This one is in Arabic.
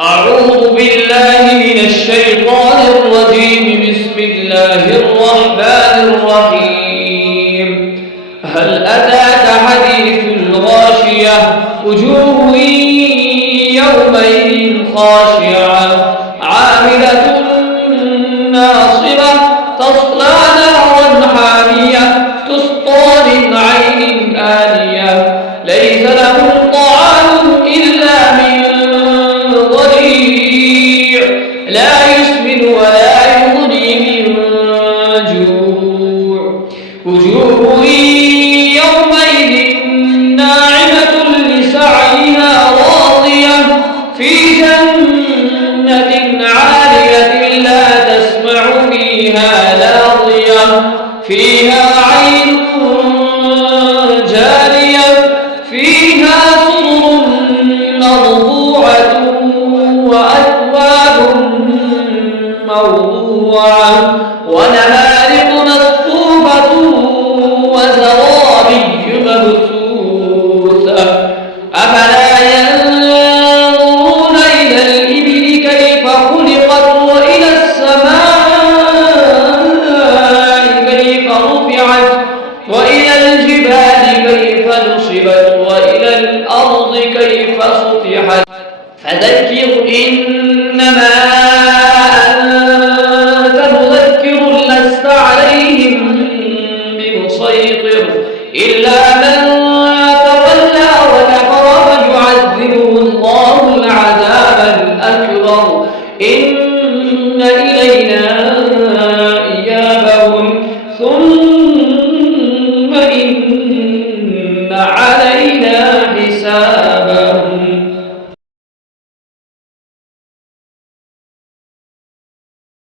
أعوذ بالله من الشيطان الرجيم. بسم الله الرحمن الرحيم. هل أتاك حديث الغاشية؟ وجوه يومئذ خاشعة عاملة ناصبة تصلى نارا حامية تسقى من عين آنية ليس لهم طعام إلا من ضريع لا يسمن ولا يغني من جوع. وجوه يومئذ ناعمة لسعيها راضية في جنة عالية لا تسمع فيها لاغية فيها عين جارية فيها سرر مرفوعة وأكواب موضوعة ونمارق مصفوفة وزرابي مبثوثة. أفلا ينظرون إلى الإبل كيف خلقت وإلى السماء كيف رفعت وإلى الجبال كيف نصبت وإلى الأرض كيف سطحت. فذكر إنما أنت مذكر لست عليهم بمسيطر إلا من تولى وكفر فيعذبه الله العذاب الأكبر. إن